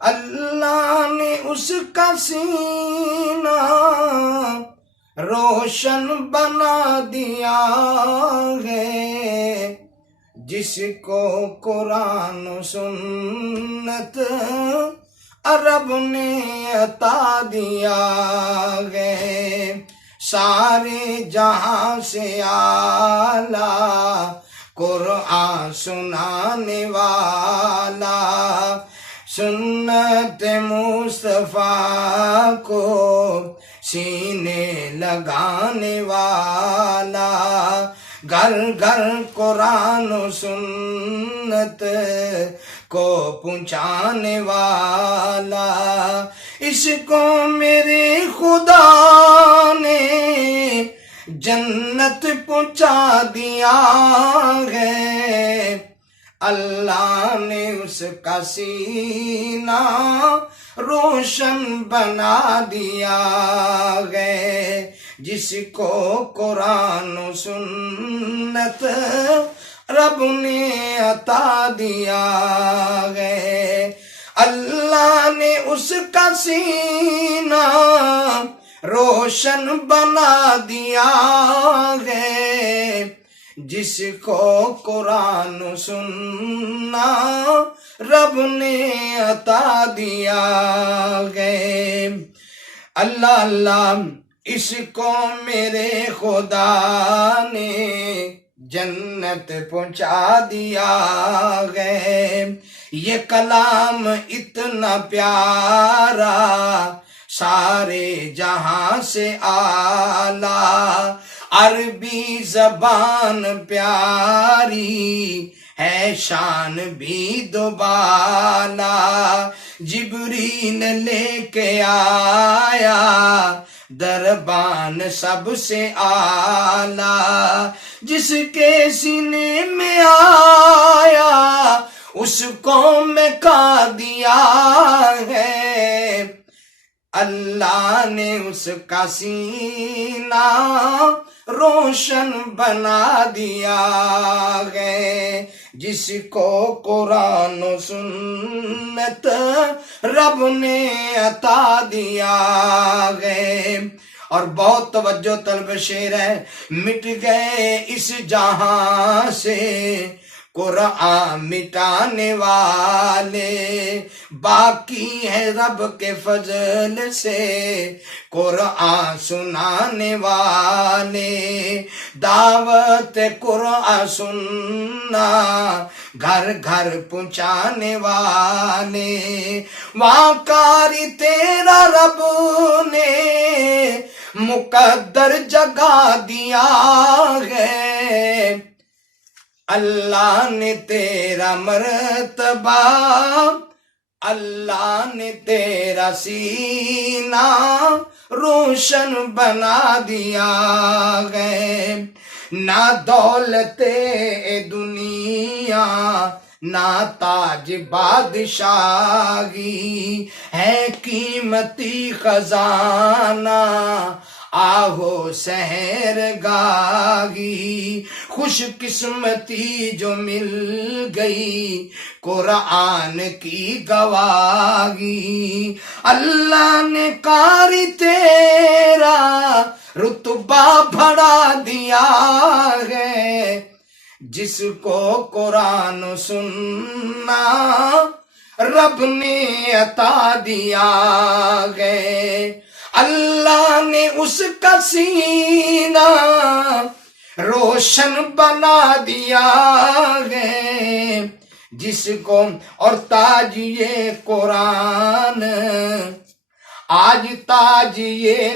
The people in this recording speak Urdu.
اللہ نے اس کا سینہ روشن بنا دیا ہے، جس کو قرآن و سنت عرب نے عطا دیا ہے۔ سارے جہاں سے اعلیٰ قرآن سنانے والا، سنت مصطفیٰ کو سینے لگانے والا، گھر گھر قرآن و سنت کو پہنچانے والا، اس کو میرے خدا نے جنت پہنچا دیا ہے۔ اللہ نے اس کا سینہ روشن بنا دیا ہے، جس کو قرآن و سنت رب نے عطا دیا ہے۔ اللہ نے اس کا سینہ روشن بنا دیا ہے، جس کو قرآن و سننا رب نے عطا دیا ہے۔ اللہ اللہ، اس کو میرے خدا نے جنت پہنچا دیا ہے۔ یہ کلام اتنا پیارا، سارے جہاں سے اعلیٰ، عربی زبان پیاری ہے، شان بھی دوبالا، جبریل لے کے آیا دربان سب سے اعلیٰ، جس کے سینے میں آیا اس کو میں کا دیا ہے۔ اللہ نے اس کا سینہ روشن بنا دیا ہے، جس کو قرآن و سنت رب نے عطا دیا ہے۔ اور بہت توجہ طلب شعر ہے۔ مٹ گئے اس جہاں سے قرآن مٹانے والے، باقی ہے رب کے فضل سے قرآن سنانے والے، دعوت قرآن سننا گھر گھر پہنچانے والے، وہاں کاری تیرا رب نے مقدر جگہ دیا ہے۔ اللہ نے تیرا مرتبہ، اللہ نے تیرا سینہ روشن بنا دیا ہے۔ نہ دولت دنیا نہ تاج بادشاہی ہے، قیمتی خزانہ آہو سحر گاہی، خوش قسمتی جو مل گئی قرآن کی گواہی۔ اللہ نے قاری تیرا رتبہ بڑھا دیا ہے، جس کو قرآن سننا رب نے عطا دیا ہے۔ اللہ نے اس کا سینہ روشن بنا دیا ہے، جس کو اور تاج یہ قرآن، آج تاج یہ